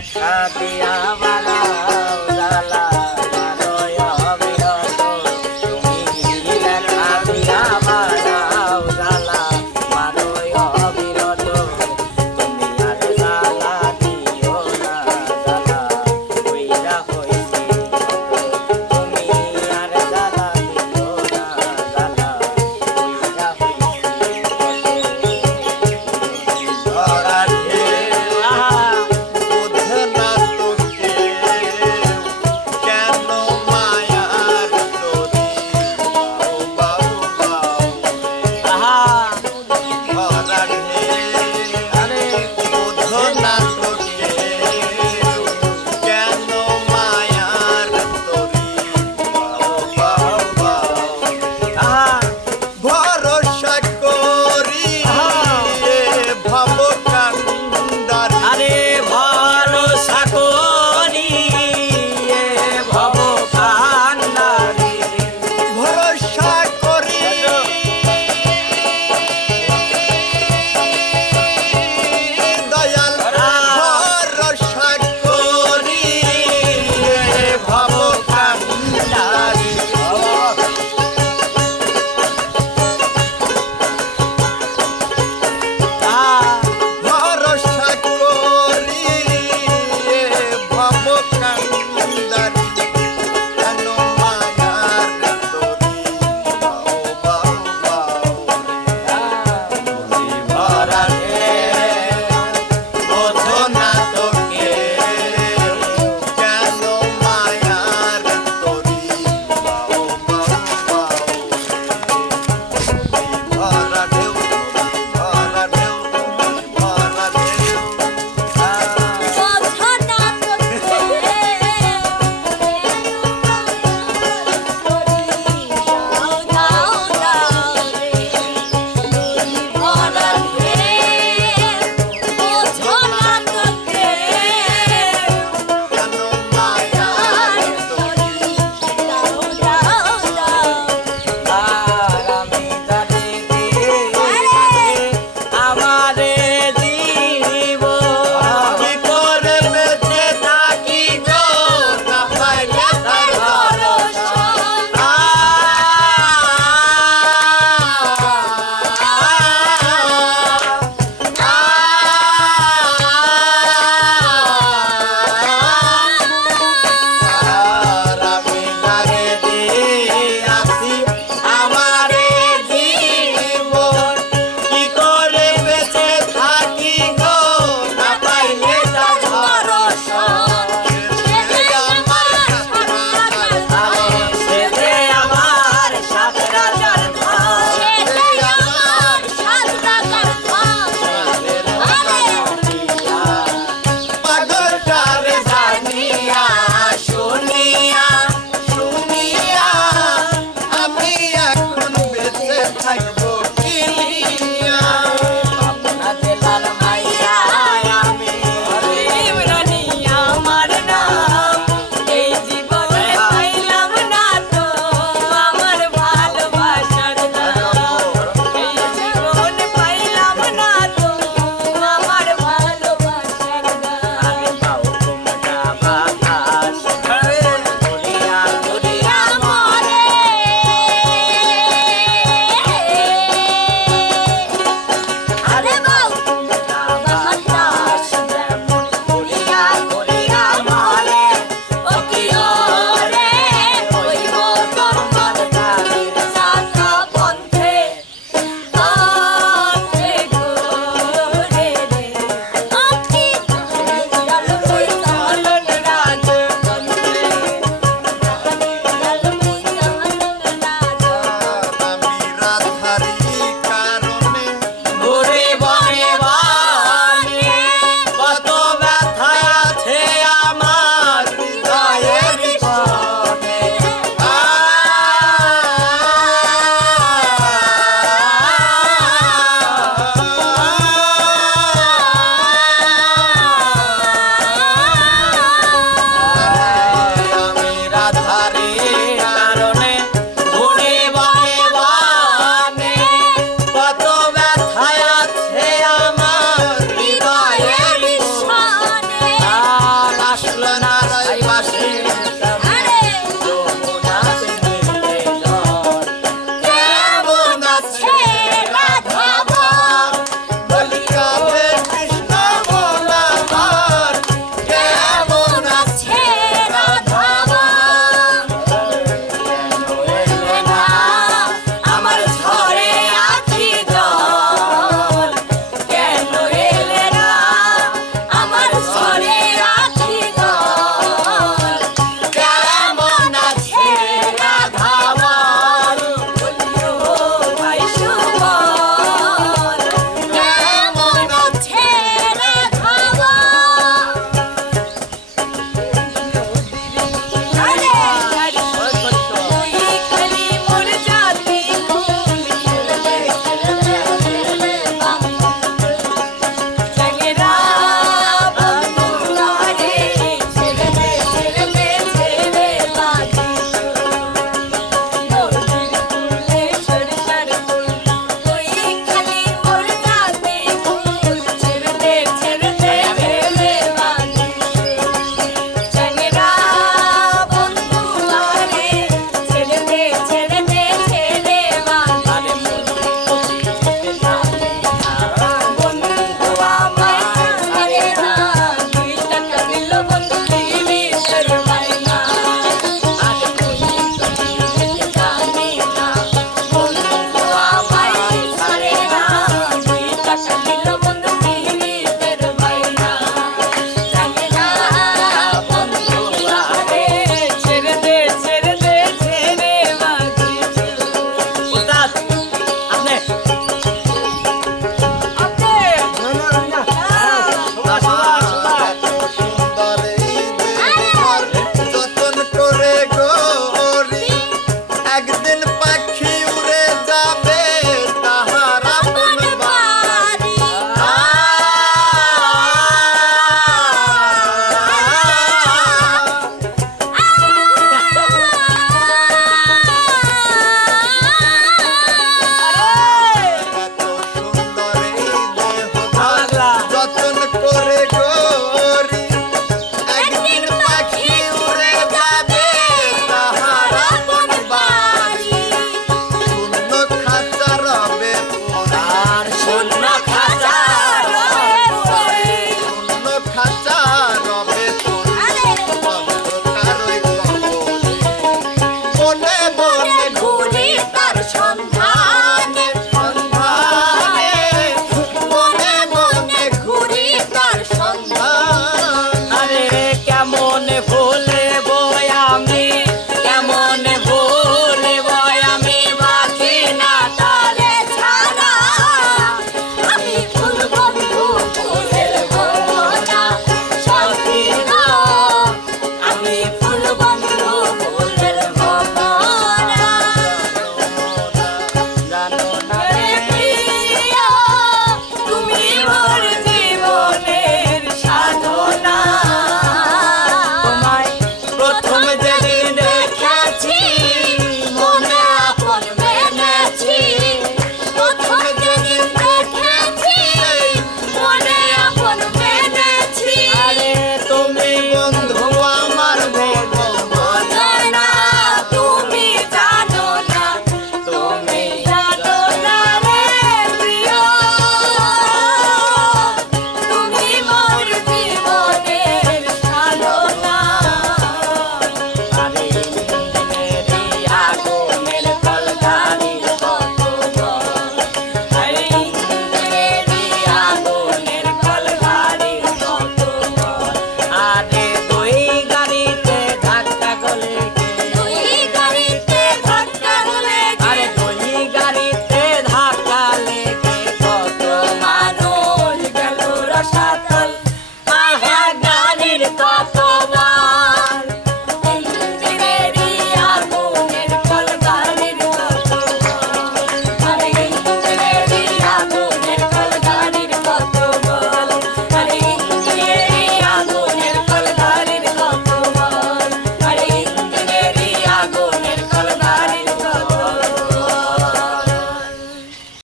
Happy